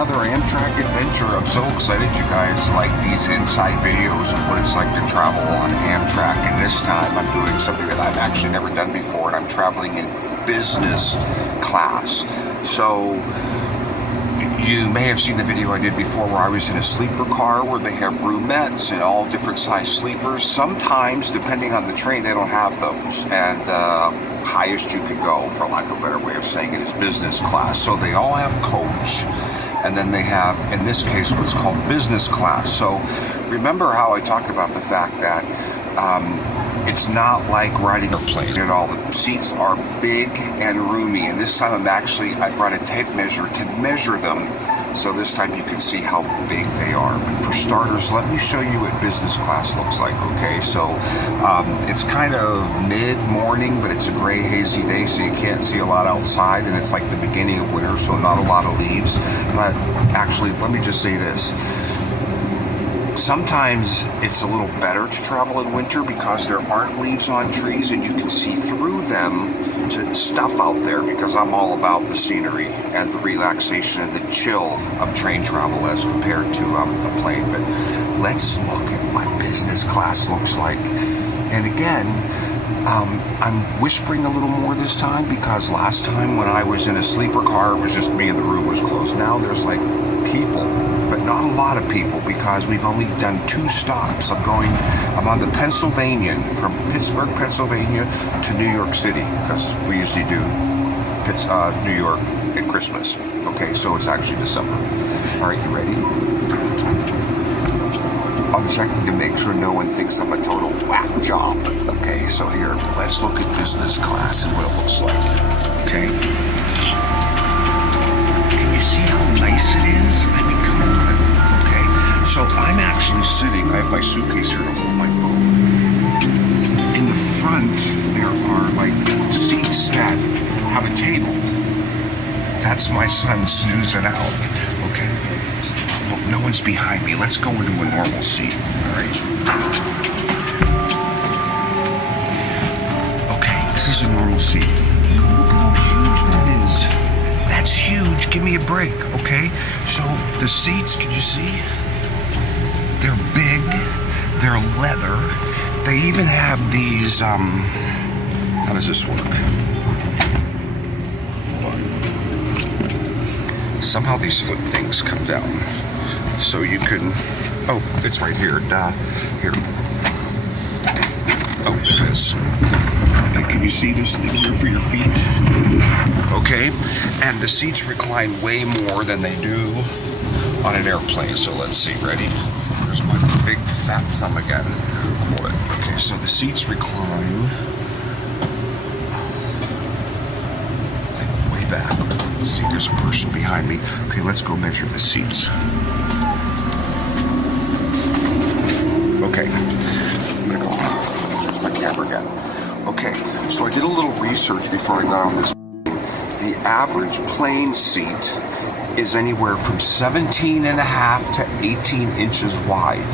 another Amtrak adventure. I'm so excited you guys like these inside videos of what it's like to travel on Amtrak. And this time I'm doing something that I've actually never done before, and I'm traveling in business class. So you may have seen the video I did before where I was in a sleeper car where they have roomettes and all different size sleepers. Sometimes, depending on the train, they don't have those. And highest you could go, for lack of a better way of saying it, is business class. So they all have coach, and then they have, in this case, what's called business class. So remember how I talked about the fact that it's not like riding a plane at all. The seats are big and roomy, and this time I brought a tape measure to measure them, so this time you can see how big they are. But for starters, let me show you what business class looks like, okay? So it's kind of mid-morning, but it's a gray, hazy day, so you can't see a lot outside, and it's like the beginning of winter, so not a lot of leaves. But actually, let me just say this. Sometimes it's a little better to travel in winter because there aren't leaves on trees and you can see through them to stuff out there, because I'm all about the scenery and the relaxation and the chill of train travel as compared to a plane. But let's look at what business class looks like. And again, I'm whispering a little more this time because last time when I was in a sleeper car, it was just me and the room was closed. Now there's like people, but not a lot of people because we've only done 2 stops. I'm on the Pennsylvania, from Pittsburgh, Pennsylvania to New York City, because we usually do New York at Christmas. Okay, so it's actually December. All right, you ready? I'm checking to make sure no one thinks I'm a total whack job. Okay, so here, let's look at business class and what it looks like. Okay. Can you see how nice it is? I mean, come on. Okay. So I'm actually sitting, I have my suitcase here to hold my phone. In the front, there are like seats that have a table. That's my son snoozing out. Okay. Well, no one's behind me. Let's go into a normal seat. All right. Okay, this is a normal seat. Look how huge that is. That's huge. Give me a break, okay? So the seats, can you see? They're big. They're leather. They even have these, how does this work? Somehow these foot things come down. So you can, oh, it's right here. Here. Oh, there it is. Okay, can you see this thing here for your feet? Okay, and the seats recline way more than they do on an airplane. So let's see, ready? There's my big fat thumb again. Hold it. Okay, so the seats recline like way back. See, there's a person behind me. Okay, let's go measure the seats. Okay, I'm gonna go. There's my camera again. Okay, so I did a little research before I got on this. The average plane seat is anywhere from 17 and a half to 18 inches wide.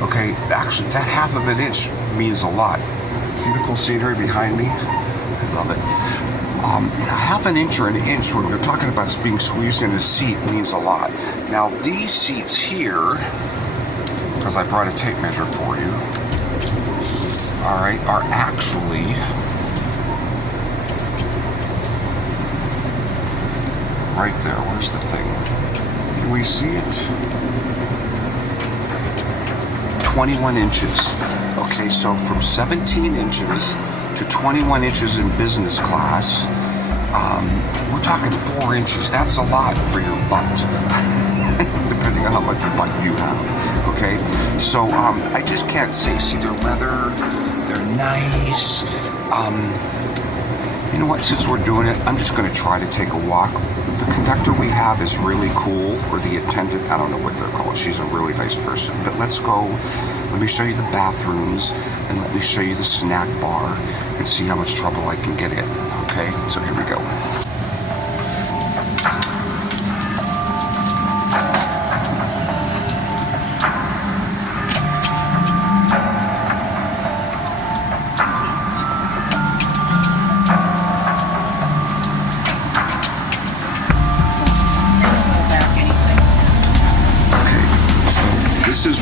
Okay, actually, that half of an inch means a lot. See the cool scenery behind me? I love it. Half an inch or an inch, when we're talking about being squeezed in a seat, means a lot. Now, these seats here, because I brought a tape measure for you, all right, are actually right there. Where's the thing? Can we see it? 21 inches. Okay, so from 17 inches to 21 inches in business class, we're talking 4 inches. That's a lot for your butt, depending on how much butt you have. Okay, so I just can't say. See, they're leather, they're nice. You know what? Since we're doing it, I'm just going to try to take a walk. The conductor we have is really cool, or the attendant, I don't know what they're called. She's a really nice person. But let's go. Let me show you the bathrooms, and let me show you the snack bar, and see how much trouble I can get in. Okay, so here we go.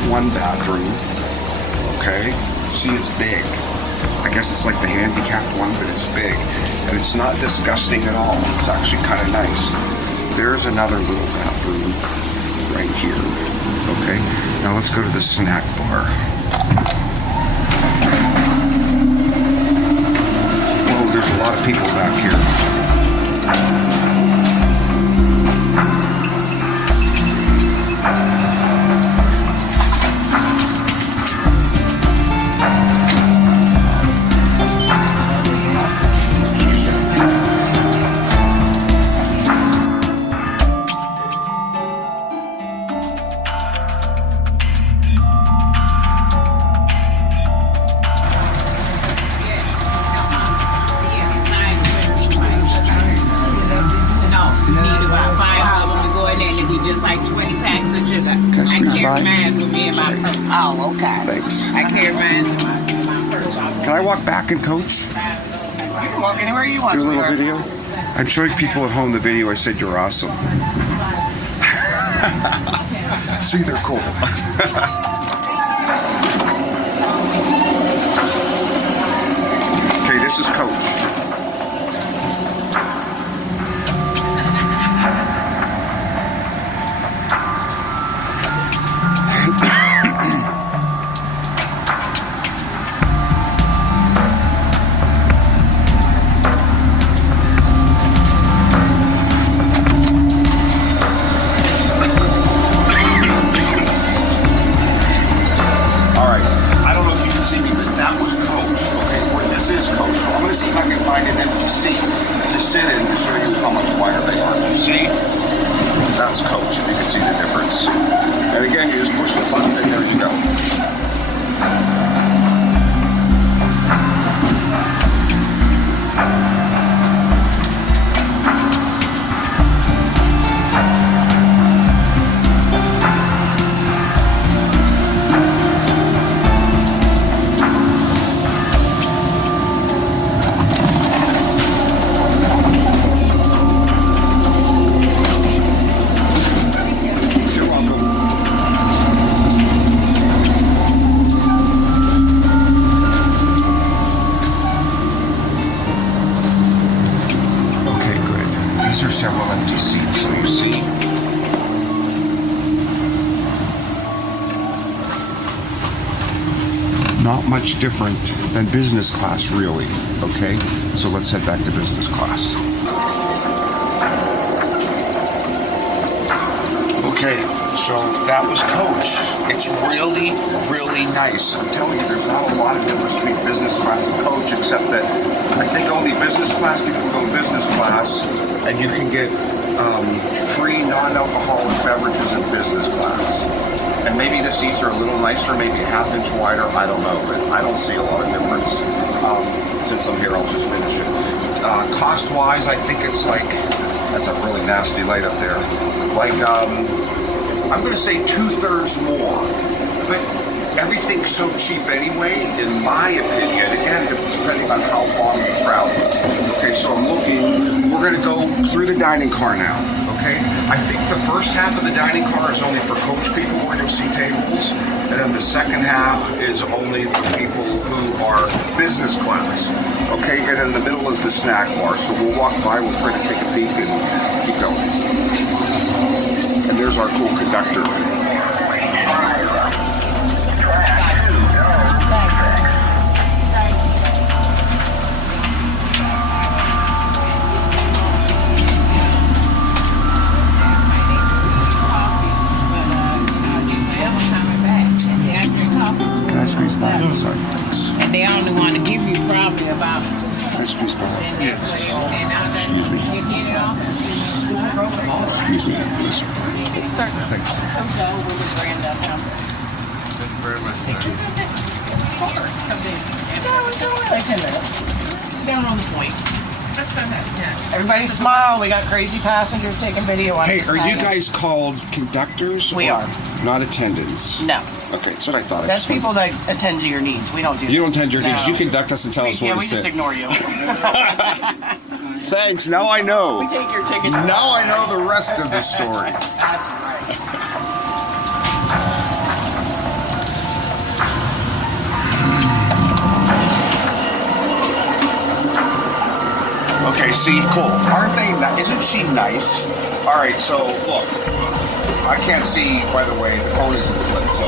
one bathroom. Okay, see, it's big. I guess it's like the handicapped one, but it's big. And it's not disgusting at all. It's actually kind of nice. There's another little bathroom right here. Okay, now let's go to the snack bar. Whoa, there's a lot of people back here. Just like 20 packs of sugar. Can I squeeze by? Mine with me in my purse. Oh, okay. Thanks. I carry mine in my purse. Can I walk back and coach? You can walk anywhere you want. Do a little video? I'm showing people at home the video I said you're awesome. See, they're cool. Okay, this is Coach. That's Coach, if you can see the difference. And again, you just push the button and there you go. These are several empty seats, so you see. Not much different than business class, really. Okay, so let's head back to business class. Okay, so that was Coach. It's really, really nice. I'm telling you, there's not a lot of difference between business class and Coach, except that I think only business class people go business class, and you can get free non-alcoholic beverages in business class. And maybe the seats are a little nicer, maybe a half inch wider, I don't know, but I don't see a lot of difference. Since I'm here, I'll just finish it. Cost-wise, I think it's like, that's a really nasty light up there. Like, I'm gonna say 2/3 more, but everything's so cheap anyway, in my opinion, again, depending on how long you travel. Okay, so I'm looking, we're gonna go through the dining car now, okay? I think the first half of the dining car is only for Coach people where you'll see tables, and then the second half is only for people who are business class, okay? And in the middle is the snack bar, so we'll walk by, we'll try to take a peek and keep going. And there's our cool conductor. Can I squeeze by? Sorry, thanks. And they only want to give you probably about. Can I squeeze by? Yes. Excuse me. Excuse me. Yes, sir. Thanks. Thank you very much. Thank you. Like 10 minutes. It's down on the point. That's fantastic. Everybody smile. We got crazy passengers taking video on Hey, this are you thing. guys called conductors? We or are. Not attendants? No. Okay, that's what I thought. That's people that attend to your needs. We don't do that. You don't attend your needs. No. You conduct us and tell us where Yeah, to we just sit. ignore you. Thanks. Now I know. We take your tickets. Now I know the rest of the story. That's right. Okay, see, cool. Aren't they? Isn't she nice? All right, so look, I can't see. By the way, the phone isn't flipped, so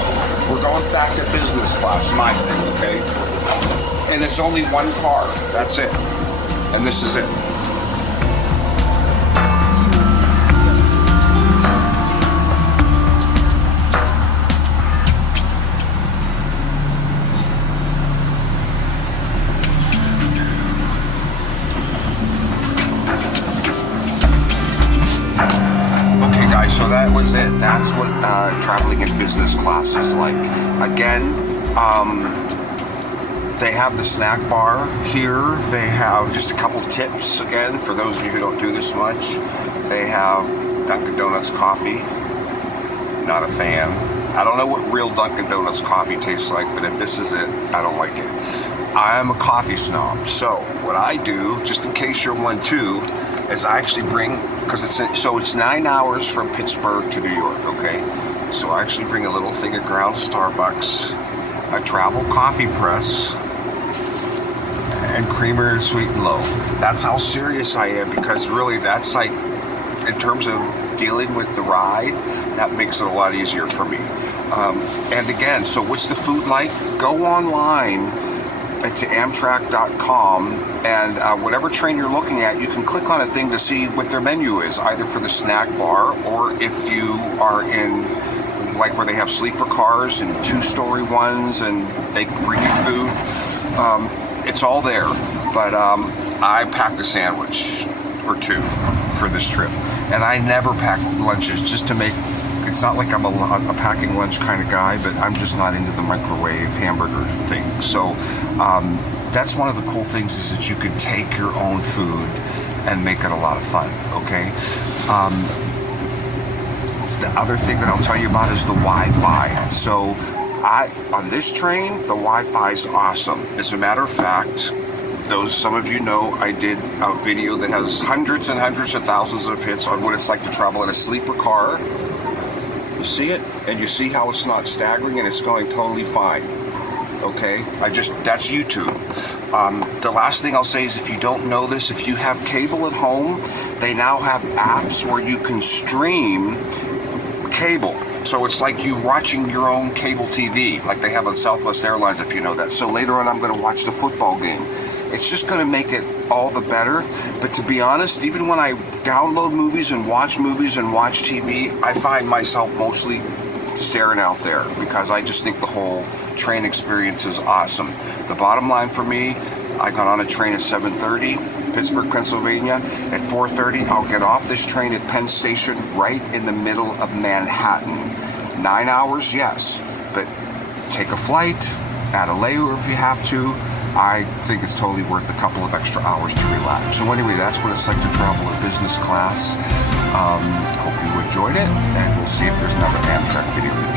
we're going back to business class, my thing, okay? And it's only one car. That's it. And this is it. So that was it. That's what traveling in business class is like. Again, they have the snack bar here. They have just a couple tips, again, for those of you who don't do this much. They have Dunkin' Donuts coffee. Not a fan. I don't know what real Dunkin' Donuts coffee tastes like, but if this is it, I don't like it. I'm a coffee snob. So what I do, just in case you're one too, is I actually bring, because it's 9 hours from Pittsburgh to New York, okay? So I actually bring a little thing of ground Starbucks, a travel coffee press, and creamer sweet and low. That's how serious I am, because really that's like, in terms of dealing with the ride, that makes it a lot easier for me. And again, so what's the food like? Go online to Amtrak.com, and whatever train you're looking at, you can click on a thing to see what their menu is, either for the snack bar, or if you are in like where they have sleeper cars and 2-story ones and they bring you food. It's all there, but I packed a sandwich or two for this trip, and I never pack lunches just to make. It's not like I'm a packing lunch kind of guy, but I'm just not into the microwave hamburger thing. So that's one of the cool things, is that you can take your own food and make it a lot of fun, okay? The other thing that I'll tell you about is the Wi-Fi. So on this train, the Wi-Fi is awesome. As a matter of fact, some of you know, I did a video that has hundreds and hundreds of thousands of hits on what it's like to travel in a sleeper car. You see it, and you see how it's not staggering, and it's going totally fine. Okay, that's YouTube. The last thing I'll say is, if you don't know this, if you have cable at home, they now have apps where you can stream cable. So it's like you watching your own cable TV, like they have on Southwest Airlines, if you know that. So later on, I'm going to watch the football game. It's just going to make it all the better. But to be honest, even when I download movies and watch TV, I find myself mostly staring out there, because I just think the whole train experience is awesome. The bottom line for me, I got on a train at 7:30, Pittsburgh, Pennsylvania. At 4:30, I'll get off this train at Penn Station, right in the middle of Manhattan. 9 hours, yes, but take a flight, add a layover if you have to. I think it's totally worth a couple of extra hours to relax. So anyway, that's what it's like to travel in business class. Hope you enjoyed it, and we'll see if there's another Amtrak video.